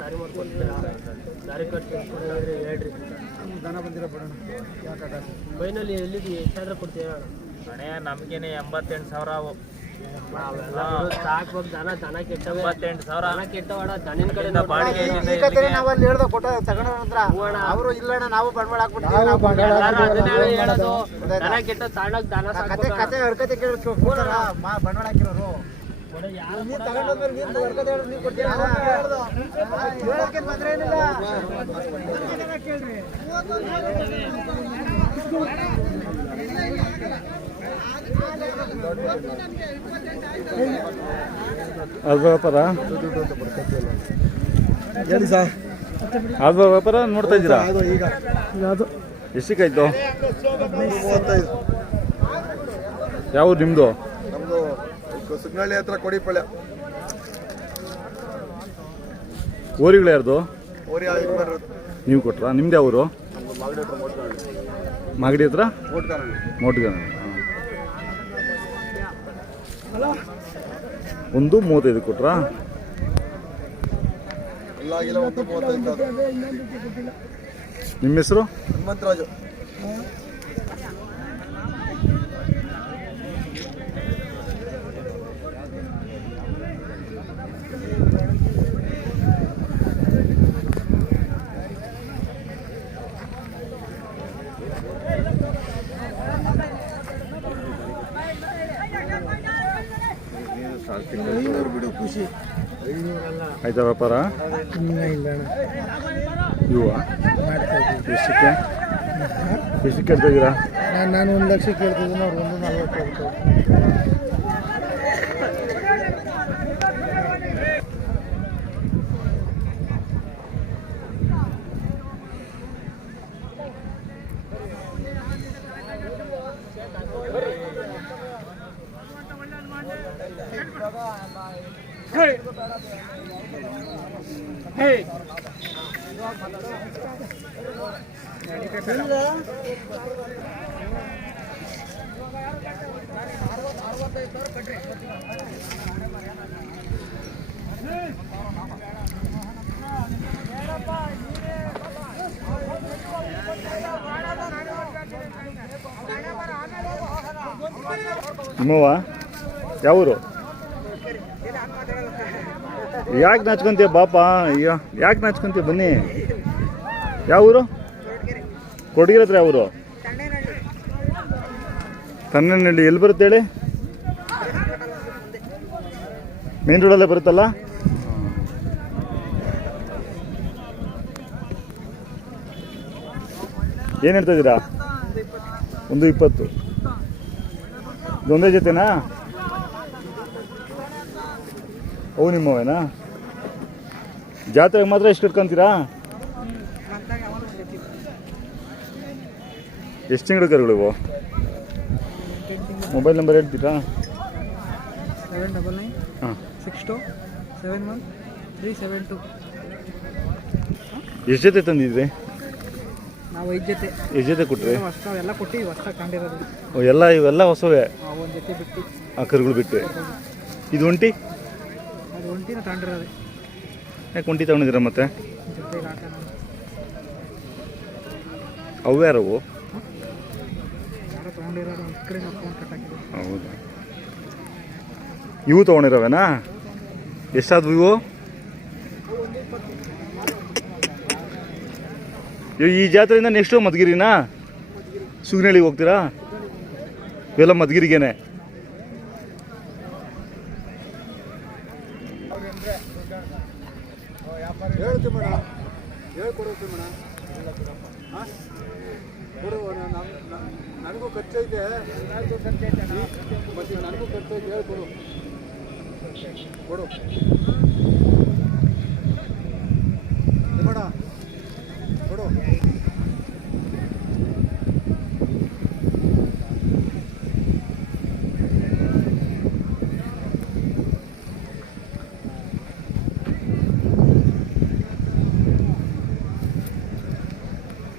ದಾರಿ ಮಾಡ್ಕೊಡ್ತೀರಾ? ದಾರಿ ಕಟ್ಟಿ ಹೇಳ್ರಿ. ದನ ಬಂದಿರೋ ಬಿಡೋಣ. ಫೈನಲಿ ಎಲ್ಲಿಗೆ ಎಷ್ಟಾದ್ರೂ ಕೊಡ್ತೀರಾ? ಅಣ್ಣೆ ನಮ್ಗೇನೆ 88,000 ಸಾಕ್ಬೇಕು. ದನ ಕೆಟ್ಟವೆ. 88,000 ದನ ಕೆಟ್ಟವಣ. ದನಿನ ಕಡೆ ನಾವಲ್ಲಿ ಹೇಳ್ದ ಕೊಟ್ಟ ತಗೊಂಡ್ರ ಅವರು ಇಲ್ಲಣ್ಣ ನಾವು ಬಂಡವಾಳ ಹಾಕ್ಬಿಟ್ಟಿದ್ದೀವಿ. ಹೇಳೋದು ದನ ಕೆಟ್ಟ ತಾಣಕ್ ದನ ಕತೆ ಕತೆ ಹರ್ಕತೆ ಕೇಳ್ತಾರ ಬಂಡವಾಳ ಹಾಕಿರೋರು. ನೀನ್ ತಗೊಂಡ್ಮೇಲೆ ನೀನು ಹರ್ಕತೆ ಹೇಳಿ ನೀವು ಕೊಡ್ತೀರಾ? ಹೇಳಕ್ಕೆ ಬಂದ್ರೆ ಏನಿಲ್ಲ. ಕೇಳ್ರಿ ಅದು ವ್ಯಾಪಾರ ಹೇಳಿ ಸರ್. ಅದು ವ್ಯಾಪಾರ ನೋಡ್ತಾ ಇದ್ದೀರಾ? ಈಗ ಅದು ಎಷ್ಟಕ್ಕಾಯ್ತು? 35. ಯಾವುದು ನಿಮ್ಮದು? ನಮ್ಮದು ಸುಗ್ನಳ್ಳಿ ಹತ್ರ ಕೊಡಿಪಳ್ಳ. ಓರಿಗಳು ಯಾರ್ದು? ಓರಿ ನೀವು ಕೊಟ್ರಾ? ನಿಮ್ದು ಯಾವರು? ಮಾಗಡಿ ಹತ್ರ ಮೋಟ್ಗಾನ. ಒಂದು 35 ಕೊಟ್ರಾ? ನಿಮ್ಮ ಹೆಸರು? ಹನುಮಂತರಾಜು. ಖುಷಿ ಆಯ್ತಾ ವ್ಯಾಪಾರ? ಇವ ಎಷ್ಟಕ್ಕೆ ಕೇಳ್ತಾ ಇದ್ದೀರಾ? ನಾನು 1 ಲಕ್ಷ ಕೇಳ್ತಿದ್ದೀನಿ. ಅವ್ರು 1,40,000 ಕೇಳ್ತಾರೆ. ನಿಮ್ಮವ ಯಾವೂರು? ಯಾಕೆ ನಾಚ್ಕೊಂತೀಯ ಬಾಪ? ಅಯ್ಯೋ ಯಾಕೆ ನಾಚ್ಕೊಂತೀಯ? ಬನ್ನಿ. ಯಾವ ಊರು? ಕೊಡಗಿರ ಹತ್ರ. ಯಾವ ಊರು? ತನ್ನಹಳ್ಳಿ. ಎಲ್ಲಿ ಬರುತ್ತೆ ಹೇಳಿ? ಮೇನ್ ರೋಡಲ್ಲೇ ಬರುತ್ತಲ್ಲ. ಏನು ಹೇಳ್ತಾ ಇದ್ದೀರಾ? 120. ಇದೊಂದೇ ಜೊತೆನಾ? ಅವು ನಿಮ್ಮವೇನಾ? ಜಾತ್ರೆಗೆ ಮಾತ್ರ ಎಷ್ಟು ಕಟ್ಕೊಂತೀರಾ? ಎಷ್ಟು ತಿಂಗಳು ಕರುಗಳಿವು? ಮೊಬೈಲ್ ನಂಬರ್ ಹೇಳ್ತೀರಾ? 799 ಹಾಂ 62 71 372. ಎಷ್ಟು ಜೊತೆ ತಂದಿದ್ರಿ? ನಾವು 5 ಜೊತೆ. ಎಷ್ಟು ಜೊತೆ ಕೊಟ್ರಿ? ಎಲ್ಲ ಕೊಟ್ಟು ಹೊಸ್ತಾಗಿ ಕಂಡಿರೋದು. ಇವೆಲ್ಲ ಹೊಸವೇ? ಒಂದು ಜೊತೆ ಬಿಟ್ಟು ಆ ಕರುಗಳು ಬಿಟ್ಟು. ಇದು ಒಂಟಿ? ಅದು ಒಂಟಿನ ತಗೊಂಡಿರೋದು. ಯಾಕೆ ಒಂಟಿ ತಗೊಂಡಿದ್ದೀರಾ ಮತ್ತೆ? ಜೊತೆಗೆ ಹಾಕೋಣ. ಅವು ಯಾರವು? ಯಾರೋ ತೊಗೊಂಡಿರೋದು. ಒಂದು ಕಡೆ ಅಕೌಂಟ್ ಕಟ್ಟಾಕಿದೆ. ಹೌದಾ? ಇವು ತೊಗೊಂಡಿರೋವೇನಾ? ಎಷ್ಟಾದ್ವು ಇವು? ಈ ಜಾತ್ರೆಯಿಂದ ನೆಕ್ಸ್ಟು ಮಧುಗಿರಿನಾ? ಸುಗ್ನಳ್ಳಿಗೆ ಹೋಗ್ತೀರಾ? ಇವೆಲ್ಲ ಮಧುಗಿರಿಗೇನೆ. ಹೇಳ್ತೀವಿ ಮೇಡಮ್, ಹೇಳ್ಕೊಡ್ತೀವಿ ಮೇಡಮ್. ಕೊಡು, ನನಗೂ ಖರ್ಚೈತೆ. ಮತ್ತೆ ನನಗೂ ಖರ್ಚೈತೆ, ಹೇಳ್ಕೊಡು ಕೊಡು.